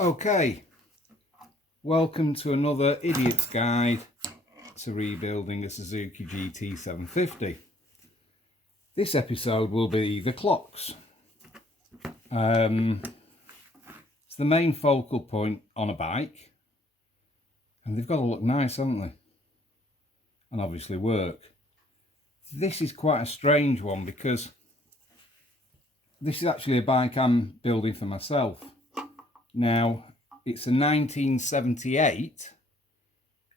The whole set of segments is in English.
Okay, welcome to another idiot's guide to rebuilding a Suzuki GT750. This episode will be the clocks. It's the main focal point on a bike, and they've got to look nice, haven't they? And obviously work. This is quite a strange one because this is actually a bike I'm building for myself. Now, it's a 1978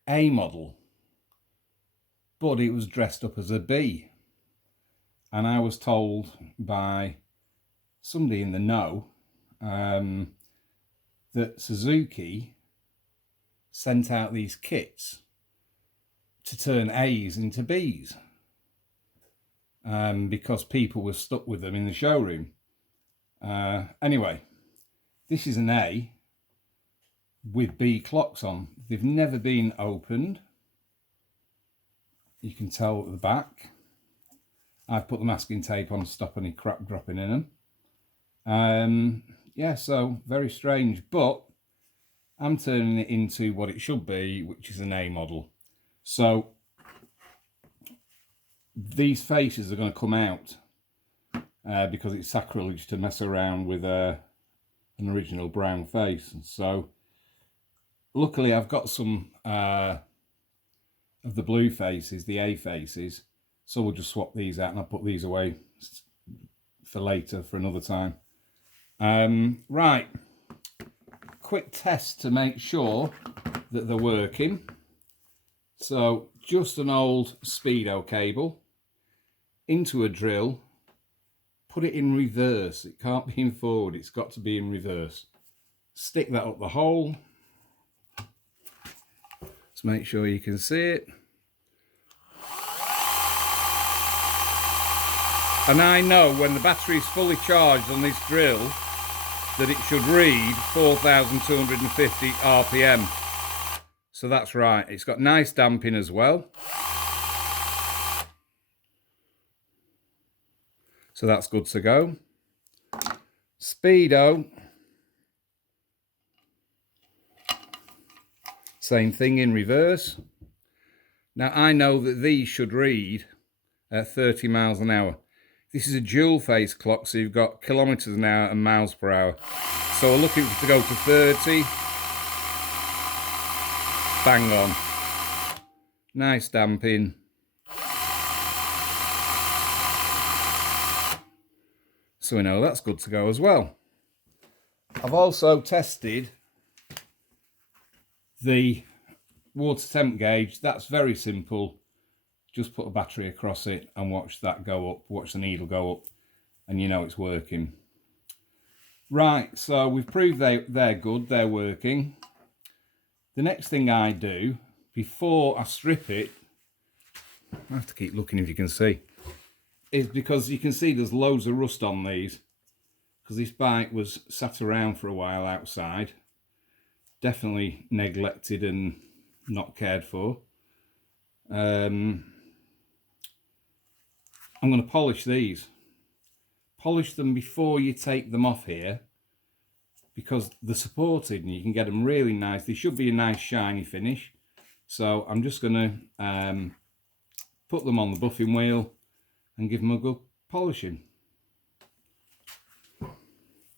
A model, but it was dressed up as a B. And I was told by somebody in the know that Suzuki sent out these kits to turn A's into B's because people were stuck with them in the showroom. Anyway, this is an A with B clocks on. They've never been opened. You can tell at the back. I've put the masking tape on to stop any crap dropping in them. Yeah, so very strange, but I'm turning it into what it should be, which is an A model. So these faces are going to come out because it's sacrilege to mess around with an original brown face. So luckily I've got some of the blue faces, the A faces, so we'll just swap these out and I'll put these away for later, for another time. Right, quick test to make sure that they're working. So just an old speedo cable into a drill, put it in reverse. It can't be in forward, it's got to be in reverse. Stick that up the hole. Let's make sure you can see it. And I know when the battery is fully charged on this drill that it should read 4,250 RPM. So that's right, it's got nice damping as well. So that's good to go. Speedo. Same thing in reverse. Now I know that these should read at 30 miles an hour. This is a dual face clock, so you've got kilometers an hour and miles per hour. So we're looking to go to 30. Bang on. Nice damping. So we know that's good to go as well. I've also tested the water temp gauge. That's very simple. Just put a battery across it and watch that go up, watch the needle go up, and you know it's working. Right, so we've proved they're good, they're working. The next thing I do, before I strip it, I have to keep looking if you can see, is because you can see there's loads of rust on these, because this bike was sat around for a while outside, definitely neglected and not cared for. I'm going to polish these. Polish them before you take them off here, because they're supported and you can get them really nice. They should be a nice shiny finish. So I'm just going to put them on the buffing wheel and give them a good polishing.